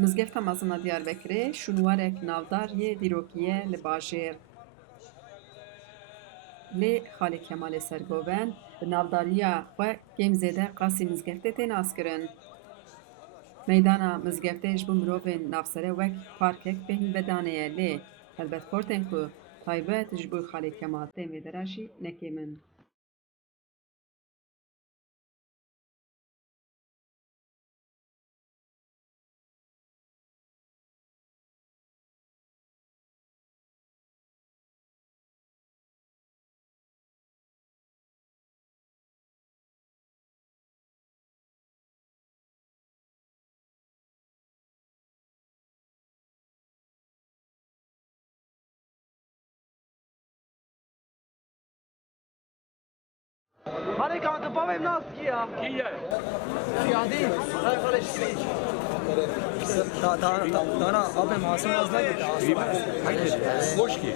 Mizgefta mezina Diyarbekirê şûnwarek navdar yê dîrokiye li bajêr lê Xalê Kemalê Sergovend bi navdariya xwe kêm zêde qasî mizgeftê tên azkirin. Meydana mizgeftê ji bo mirovên navsere wek parkek bên vedanê ye lê helbestkortên ku taybet ji bo Xalê Kemal tên vê de re jî nekêm in. Hadi kanka babam nasıl ki ya? İyi ya. Ya değil. Hayır kardeş. Daha abi masum az ne gitti? Haydi. Boş ki.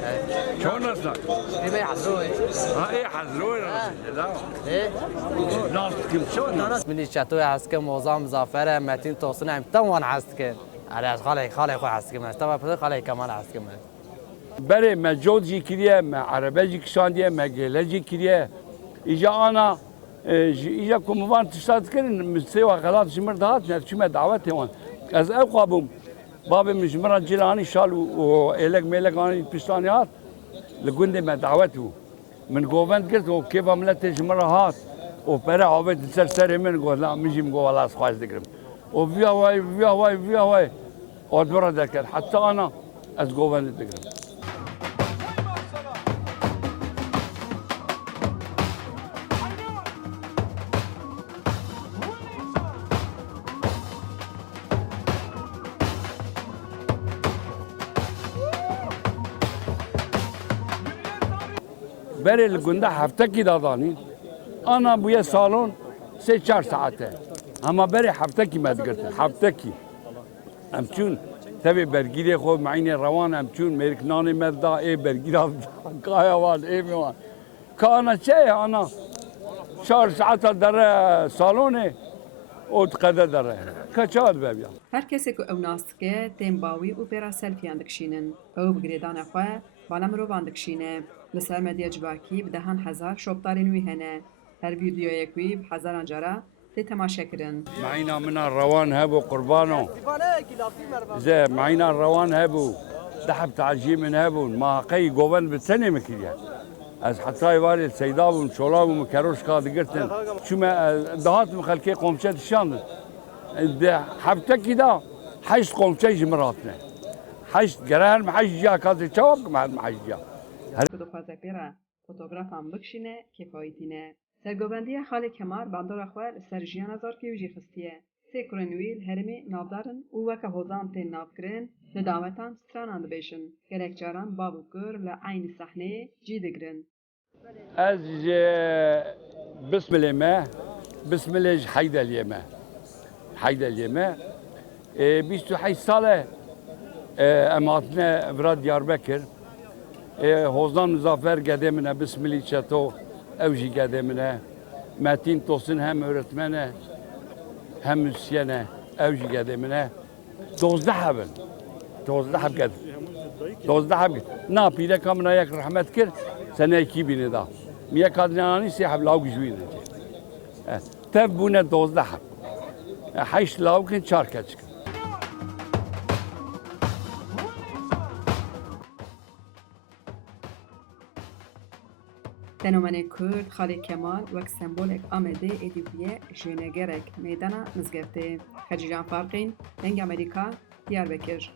Çok nasıl? Ne يحضروه Ha iyi hazır. لا. ايه Nasıl kim? شو انت من الشاتوي حسكم موزام مزافرة متين توصلنا عم توان حسكم على خالي خو حسكم استوى بدل خالي كمان حسكم بله مجود جی کریه، م عربی جی کشاندیه، م گله جی کریه. ایجا آنا ایجا کموان تشتاد کردن مستوى غلط جمر دهات نه چی دعوت هون. از اقوابم باب مجمرة جیرانی شال و الگ ملک آنی پستانیات لگونده م دعوتو. من گووند کرد و کیف عملت جمرة هات و پره عابد سر من گفت لا میجیم گو والا خواهد دکرم. و ویا وای آدمرا دکر حتی آنا از گووند دکرم. بره الگنده هفته کی دادانی آنا بوی سالن 3-4 ساعته اما بره هفته کی مدگرته هفته کی همچون تبی برگیری خود معین روان همچون مرکنان مددا ای برگیر قایوان ای میوان که آنا چه آنا 4 ساعت در سالونه او قدر داره که چه ببیا Her kesek ku ew nas dike tên bawî û pêra selfiyan dikişînin. Ew bi girêdana xwe bala mirovan dikişîne. Li ser medya civakî bi dehan hezar şopdarên wî hene. Her vîdyoyek wî bi hezaran cara tê temaşekirin. معینا منا روان هبو قربانو زي معینا روان هبو دحب تعجيم من هبو ما قي جوان بتسني مكيا از حتى يوالي السيداب ومشولاب ومكروش قاعد قرتن شو ما دهات مخلكي قومشات الشام ده حبتك ده حيش قومشي جمراتنا حيش جران محيش جا كاتي تشوك مع محيش جا Ku dixwaze pêra fotografan bikişîne kêfayîtîne. Sergovendiya Xalê Kemal bandora xwe li ser jiyana zarokê wî jî xistiye. Sê kurên wî li herêmê navdarin û weke hozan tên navkirin li dawetan stranan dibêjin. Gelek caran bav û kur li aynî sehneyê cî digirin. از بسم الله ما بسم الله حيد اليما حيد اليما 25 ساله اماتنا براد دياربكر هوزان مزافر قدمنا بسم الله شاتو اوجي قدمنا متين توسن هم öğretmene hem müzisyene اوجي قدمنا 12 حبل 12 حب قد 12 حب نا بيدا كامنا يك رحمت كر سنه 2000 دا ميا كادناني سيحب لاو جوين تبونه 12 حب 8 لاو كن شاركه Fenomenê Kurd Xalê Kemal wek sembolek Amedê Êdîbûyê jênegerek meydana mizgeftê. Xecîran Farqîn, Deng Amerîka, Diyarbekir.